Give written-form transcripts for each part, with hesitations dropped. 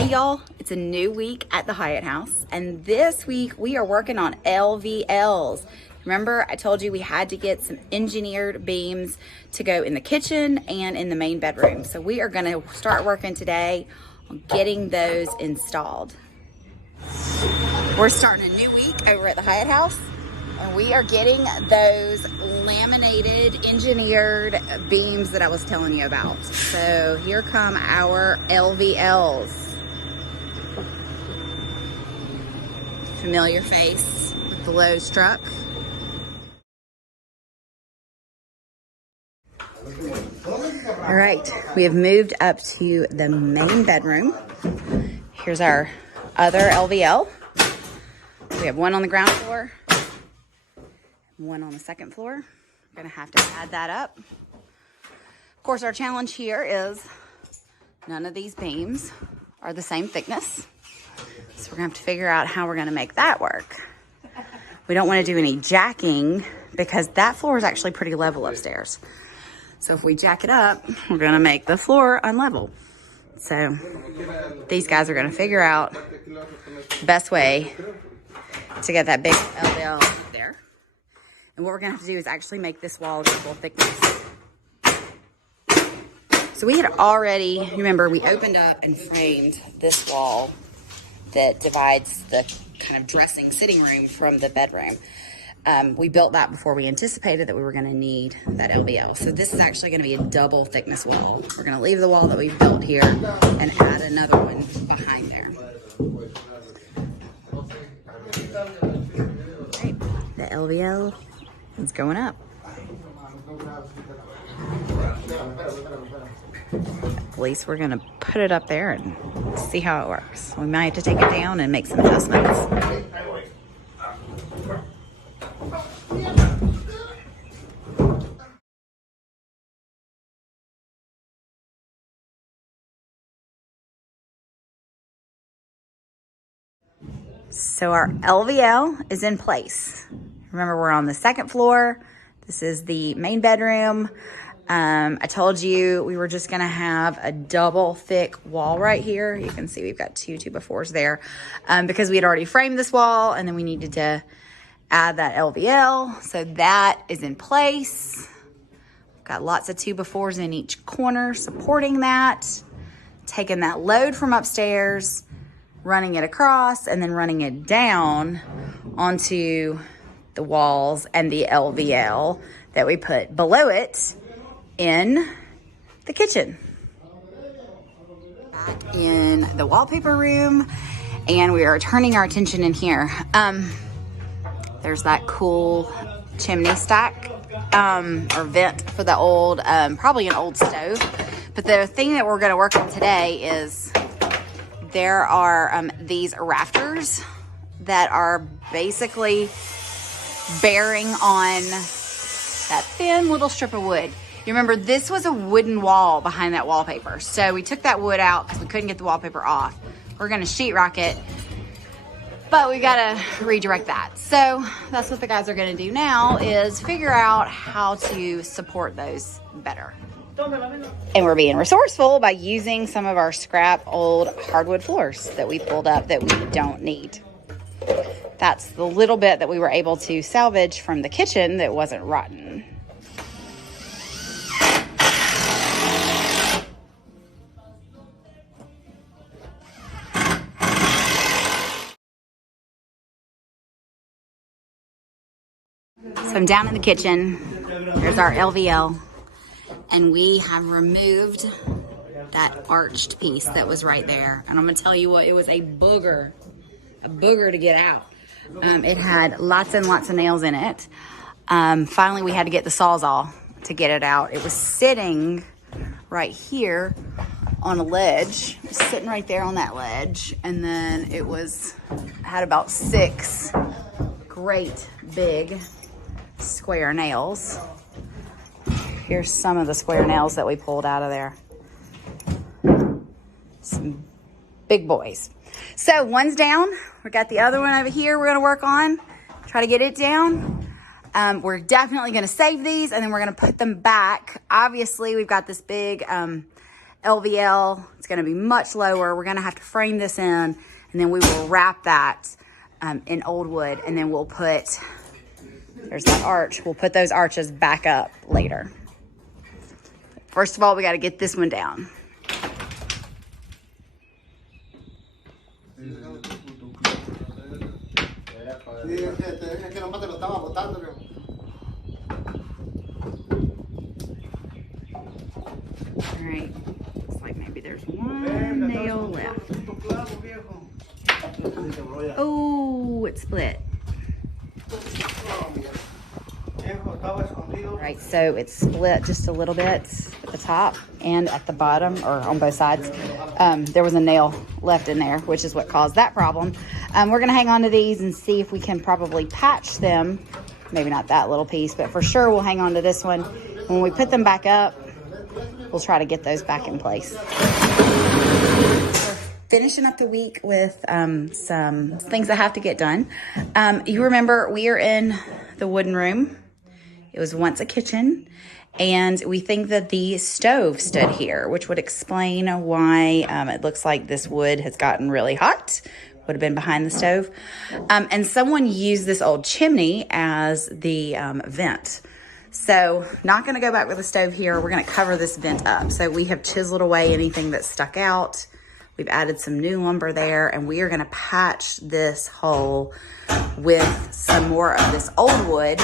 Hey y'all, it's a new week at the Hyatt house, and this week we are working on LVLs. Remember I told you we had to get some engineered beams to go in the kitchen and in the main bedroom. So we are gonna start working today on getting those installed. We're starting a new week over at the Hyatt house, and we are getting those laminated engineered beams that I was telling you about. So here come our LVLs. Familiar face with the Lowe's truck. All right, we have moved up to the main bedroom. Here's our other LVL. We have one on the ground floor, one on the second floor. We're gonna have to add that up. Of course, our challenge here is none of these beams are the same thickness. So we're gonna have to figure out how we're gonna make that work. We don't wanna do any jacking because that floor is actually pretty level upstairs. So if we jack it up, we're gonna make the floor unlevel. So these guys are gonna figure out the best way to get that big LVL up there. And what we're gonna have to do is actually make this wall equal thickness. So we had already, remember, we opened up and framed this wall that divides the kind of dressing sitting room from the bedroom. We built that before we anticipated that we were gonna need that LVL. So this is actually gonna be a double thickness wall. We're gonna leave the wall that we've built here and add another one behind there. Right, the LVL is going up. At least we're gonna put it up there and see how it works. We might have to take it down and make some adjustments. So our LVL is in place. Remember, we're on the second floor. This is the main bedroom. I told you we were just gonna have a double thick wall right here. You can see we've got two 2x4s there because we had already framed this wall, and then we needed to add that LVL. So that is in place. Got lots of 2x4s in each corner supporting that. Taking that load from upstairs, running it across, and then running it down onto the walls and the LVL that we put below it in the kitchen. Back in the wallpaper room, and we are turning our attention in here. There's that cool chimney stack or vent for the old, probably an old stove. But the thing that we're gonna work on today is there are these rafters that are basically bearing on that thin little strip of wood. You remember, this was a wooden wall behind that wallpaper. So we took that wood out because we couldn't get the wallpaper off. We're gonna sheetrock it, but we gotta redirect that. So that's what the guys are gonna do now, is figure out how to support those better. And we're being resourceful by using some of our scrap old hardwood floors that we pulled up that we don't need. That's the little bit that we were able to salvage from the kitchen that wasn't rotten. So I'm down in the kitchen. There's our LVL. And we have removed that arched piece that was right there. And I'm gonna tell you what, it was a booger to get out. It had lots and lots of nails in it. Finally, we had to get the Sawzall to get it out. It was sitting right here on a ledge, sitting right there on that ledge. And then it had about 6 great big square nails. Here's some of the square nails that we pulled out of there. Some big boys. So one's down. We got the other one over here we're gonna work on, try to get it down. We're definitely gonna save these, and then we're gonna put them back. Obviously, we've got this big LVL. It's gonna be much lower. We're gonna have to frame this in, and then we will wrap that in old wood, and then we'll put, there's that arch. We'll put those arches back up later. First of all, we gotta get this one down. All right, looks like maybe there's one nail left. Oh, it split. All right, so it's split just a little bit at the top and at the bottom, or on both sides. There was a nail left in there, which is what caused that problem. We're gonna hang on to these and see if we can probably patch them. Maybe not that little piece, but for sure we'll hang on to this one. When we put them back up, we'll try to get those back in place. Finishing up the week with some things that have to get done. You remember we are in the wooden room. It was once a kitchen, and we think that the stove stood here, which would explain why it looks like this wood has gotten really hot. Would have been behind the stove. And someone used this old chimney as the vent. So not gonna go back with the stove here. We're gonna cover this vent up. So we have chiseled away anything that stuck out. We've added some new lumber there, and we are gonna patch this hole with some more of this old wood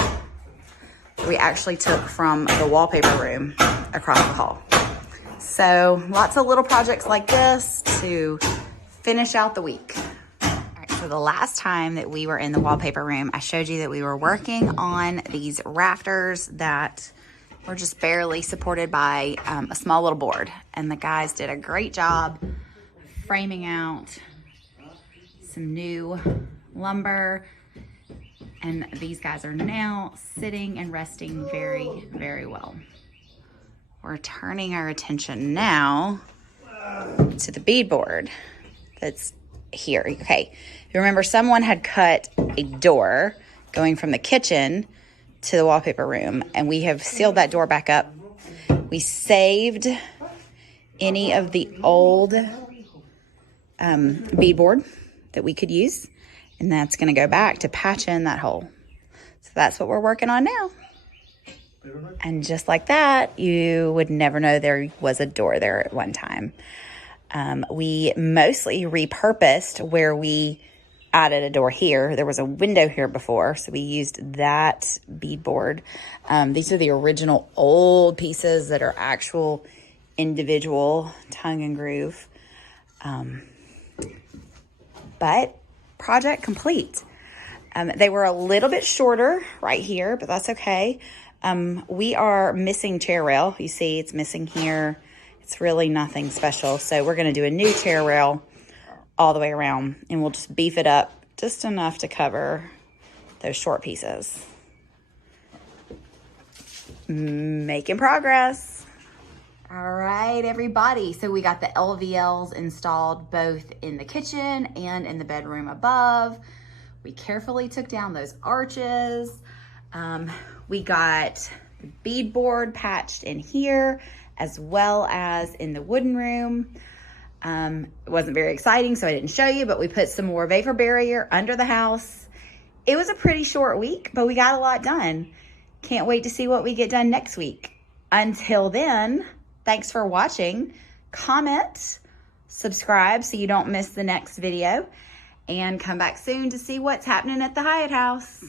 we actually took from the wallpaper room across the hall. So lots of little projects like this to finish out the week. All right, so the last time that we were in the wallpaper room, I showed you that we were working on these rafters that were just barely supported by a small little board. And the guys did a great job framing out some new lumber. And these guys are now sitting and resting very, very well. We're turning our attention now to the beadboard that's here. Okay, you remember someone had cut a door going from the kitchen to the wallpaper room, and we have sealed that door back up. We saved any of the old beadboard that we could use, and that's going to go back to patch in that hole. So that's what we're working on now. And just like that, you would never know there was a door there at one time. We mostly repurposed where we added a door here. There was a window here before, so we used that beadboard. These are the original old pieces that are actual individual tongue and groove. But project complete. They were a little bit shorter right here, but that's okay. We are missing chair rail. You see it's missing here. It's really nothing special. So we're going to do a new chair rail all the way around, and we'll just beef it up just enough to cover those short pieces. Making progress. All right, everybody. So we got the LVLs installed both in the kitchen and in the bedroom above. We carefully took down those arches. We got the beadboard patched in here as well as in the wooden room. It wasn't very exciting, so I didn't show you, but we put some more vapor barrier under the house. It was a pretty short week, but we got a lot done. Can't wait to see what we get done next week. Until then, thanks for watching. Comment, subscribe so you don't miss the next video, and come back soon to see what's happening at the Hyatt house.